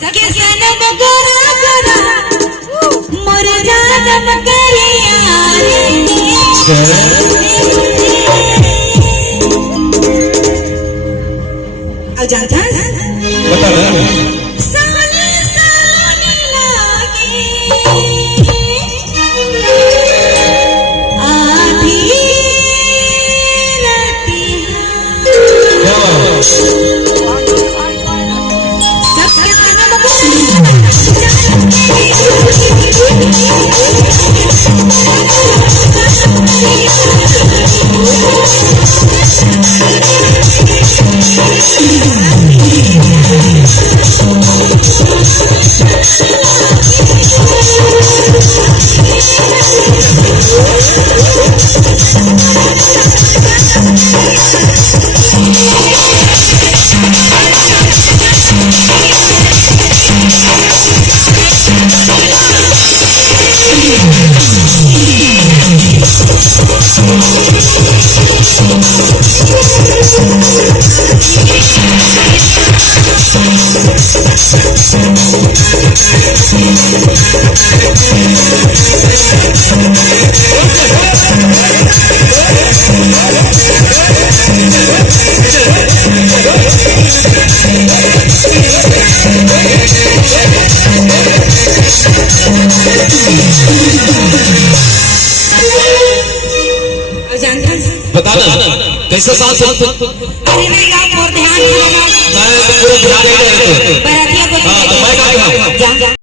सके सनम गोरा गोरा मोर जानम करिया रे जानता बता रहा साले साले लागे आधी रातिया सबके सनम बताना कैसे साथ अरे नहीं गाँव और ध्यान मैं पूरा ध्यान दे रहे थे। बरातिया को